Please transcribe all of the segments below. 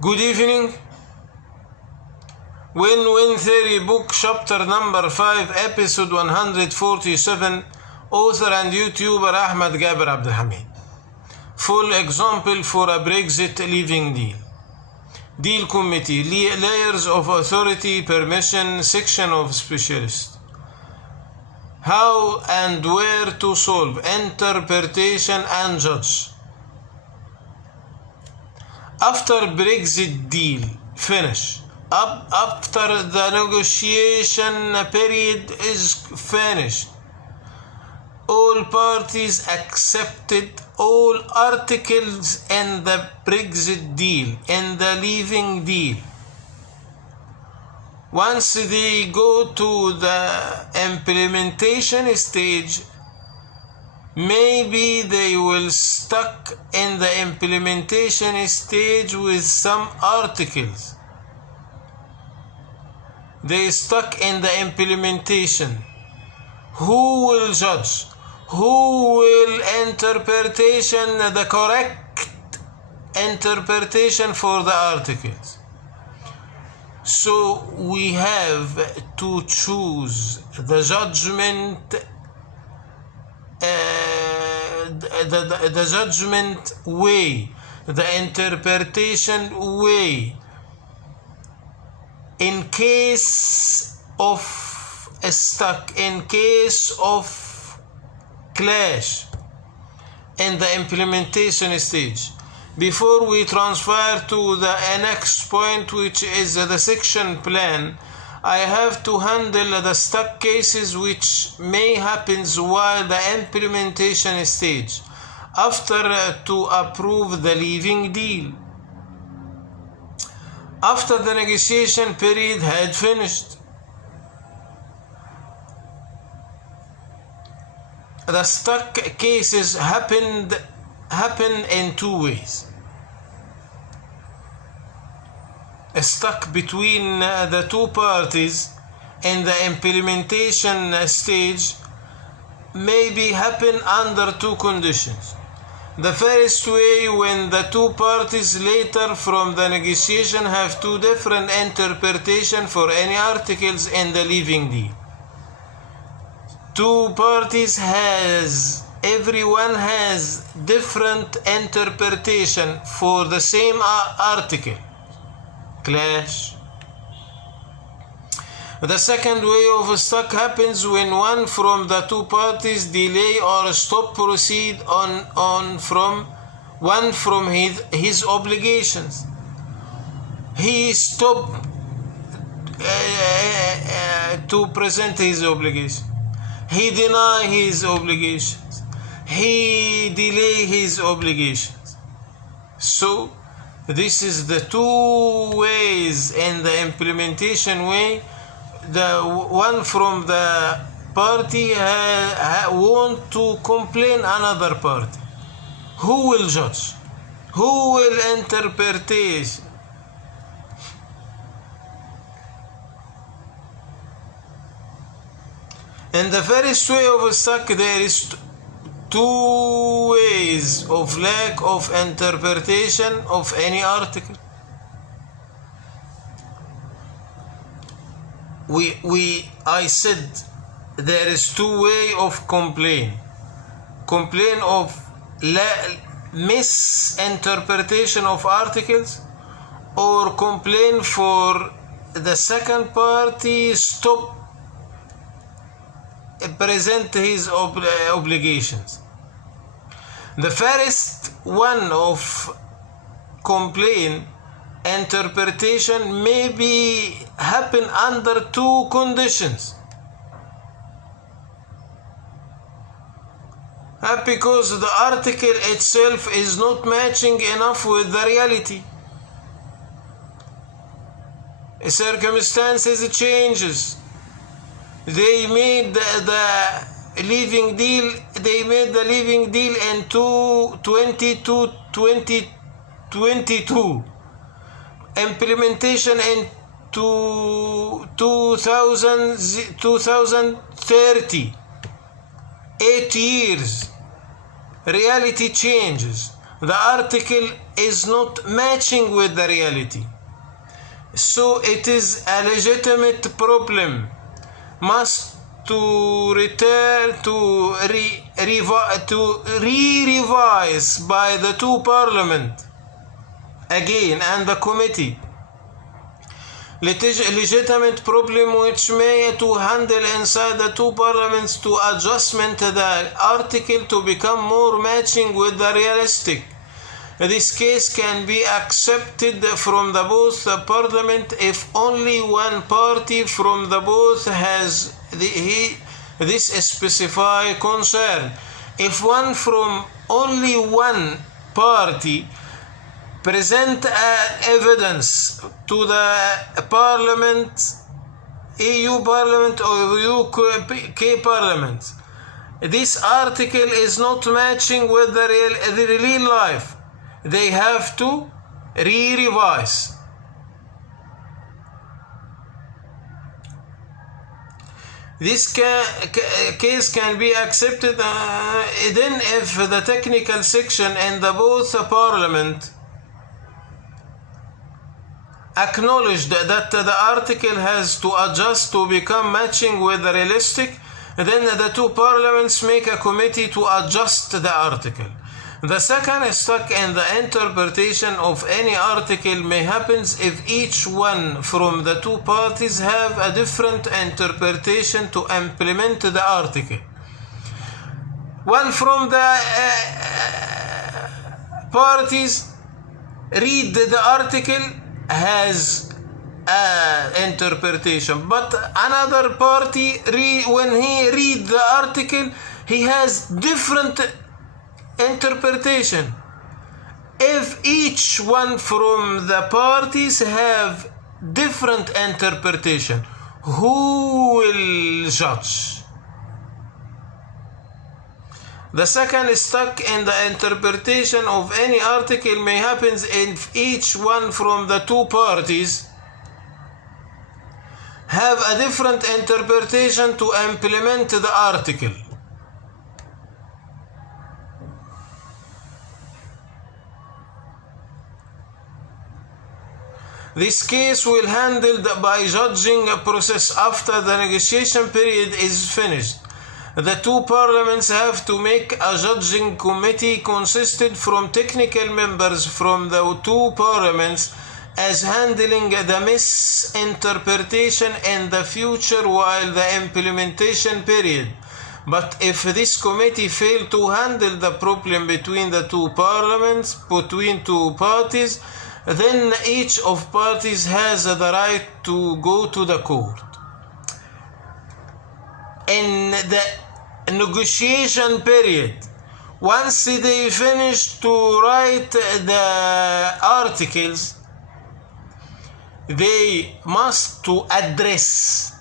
Good evening. Win Theory Book, Chapter number 5, Episode 147, Author and YouTuber Ahmed Gaber Abdelhamid. Full example for a Brexit leaving deal. Deal Committee, Layers of Authority, Permission, Section of Specialists. How and where to solve, interpretation and judge. After Brexit deal finish, after the negotiation period is finished, all parties accepted all articles in the Brexit deal, in the leaving deal. Once they go to the implementation stage, maybe they will stuck in the implementation stage with some articles. They stuck in the implementation. Who will judge? Who will interpretation the correct interpretation for the articles? So we have to choose the judgment the judgment way, the interpretation way, in case of stuck, in case of clash in the implementation stage. Before we transfer to the next point, which is the section plan, I have to handle the stuck cases which may happen while the implementation stage, after to approve the leaving deal. After the negotiation period had finished, the stuck cases happen in two ways. Stuck between the two parties in the implementation stage maybe happen under two conditions. The first way, when the two parties later from the negotiation have two different interpretations for any articles in the leaving deal. Two parties everyone has different interpretation for the same article. Clash. The second way of stuck happens when one from the two parties delay or stop proceed on from one from his obligations. He stopped to present his obligation. He deny his obligations. He delay his obligations. So this is the two ways in the implementation way. The one from the party want to complain another party. Who will judge? Who will interpret? In the first way of stuck, there is two ways of lack of interpretation of any article. I said there is two way of complain of misinterpretation of articles, or complain for the second party stop present his obligations. The first one of complaint interpretation may be happen under two conditions. Because the article itself is not matching enough with the reality. Circumstances changes. They made the leaving deal. They made the leaving deal in 2022. Implementation in 2030. 8 years. Reality changes. the article is not matching with the reality. So it is a legitimate problem. Must to return to re-revise by the two parliament again and the committee. Legitimate problem which may to handle inside the two parliaments to adjustment the article to become more matching with the realistic. This case can be accepted from the both parliament if only one party from the both has this specified concern. If one from only one party present evidence to the parliament, EU parliament or UK parliament, this article is not matching with the real life, they have to re-revise. This case can be accepted then if the technical section in the both parliament acknowledged that the article has to adjust to become matching with the realistic, then the two parliaments make a committee to adjust the article. The second stuck in the interpretation of any article may happen if each one from the two parties have a different interpretation to implement the article. One from the parties read the article has interpretation, but another party when he read the article he has different interpretation. If each one from the parties have different interpretation, who will judge? The second stuck in the interpretation of any article may happen if each one from the two parties have a different interpretation to implement the article. This case will handled by judging process after the negotiation period is finished. The two parliaments have to make a judging committee consisted from technical members from the two parliaments as handling the misinterpretation in the future while the implementation period. But if this committee failed to handle the problem between the two parliaments, between two parties, then each of parties has the right to go to the court. In the negotiation period, once they finish to write the articles, they must to address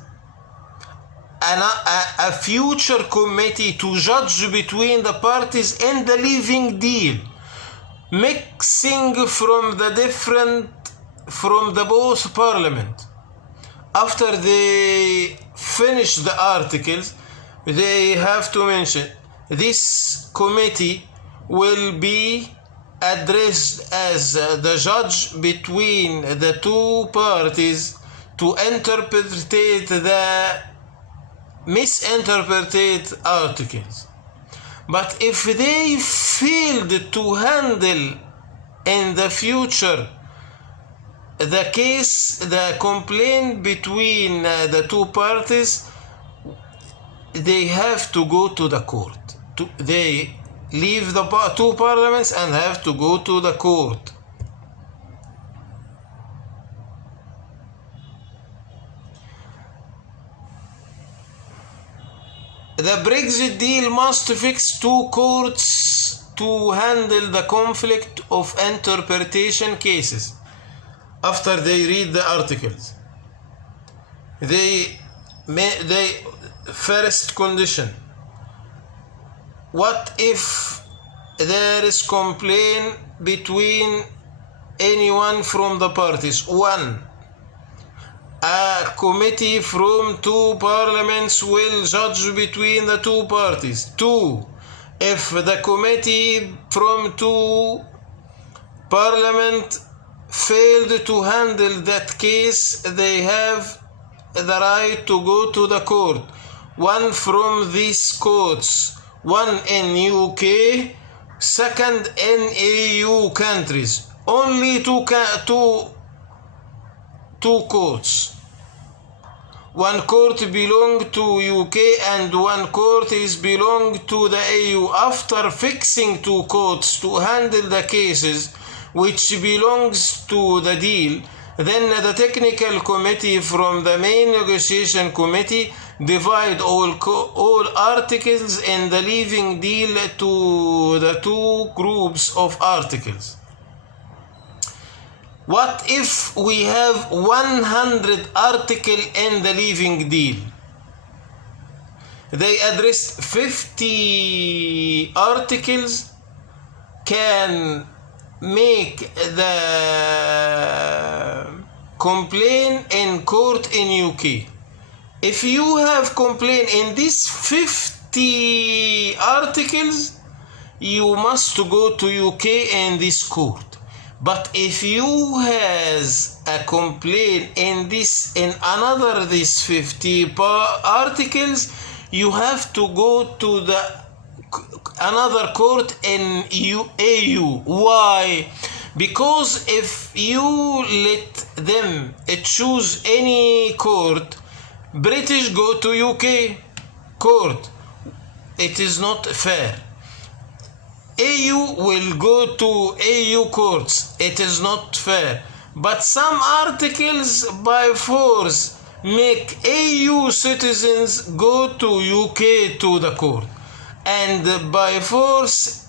a future committee to judge between the parties in the living deal, mixing from the both parliament. After they finish the articles, they have to mention this committee will be addressed as the judge between the two parties to interpret the misinterpreted articles. But if they failed to handle in the future the case, the complaint between the two parties, they have to go to the court. They leave the two parliaments and have to go to the court. The Brexit deal must fix two courts to handle the conflict of interpretation cases. After they read the articles, they first condition: what if there is complaint between anyone from the parties? 1. A committee from two parliaments will judge between the two parties. 2. If the committee from two Parliament failed to handle that case, they have the right to go to the court. One from these courts, one in UK, second in EU countries. Only two courts. One court belongs to UK and one court is belong to the EU. After fixing two courts to handle the cases which belongs to the deal, then the technical committee from the main negotiation committee divide all articles in the leaving deal to the two groups of articles. What if we have 100 articles in the leaving deal? They addressed 50 articles, can make the complaint in court in UK. If you have complaint in these 50 articles, you must go to UK in this court. But if you has a complaint in another these 50 articles, you have to go to the another court in AU. Why? Because if you let them choose any court, British go to UK court. It is not fair. AU will go to AU courts. It is not fair. But some articles by force make AU citizens go to UK to the court. And by force,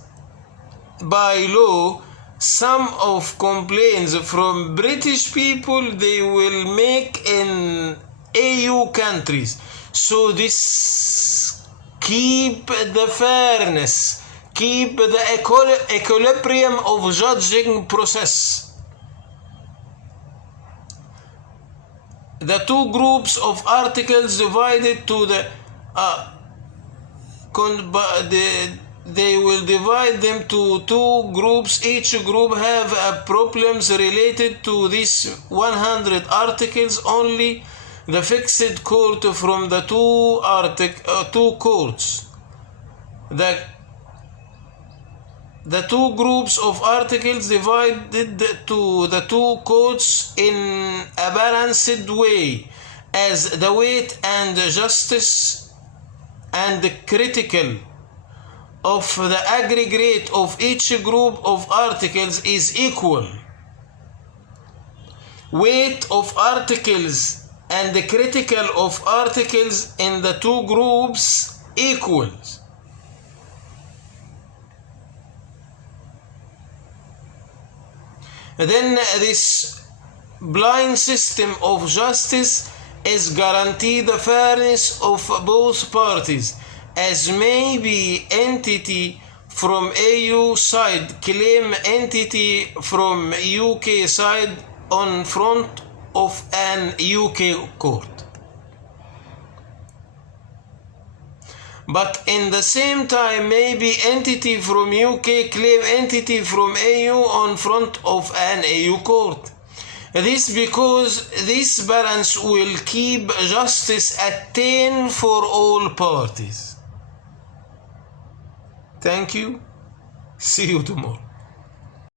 by law, some of complaints from British people they will make in AU countries. So this keep the fairness, keep the equilibrium of judging process. The two groups of articles divided to they will divide them to two groups. Each group have problems related to these 100 articles. Only the fixed court from the two courts. The two groups of articles divided to the two courts in a balanced way, as the weight and justice and critical of the aggregate of each group of articles is equal. Weight of articles and the critical of articles in the two groups equals. Then this blind system of justice is guarantee the fairness of both parties, as maybe entity from AU side claim entity from UK side on front of an UK court. But in the same time, maybe entity from UK claim entity from AU on front of an AU court. This because this balance will keep justice attained for all parties. Thank you. See you tomorrow.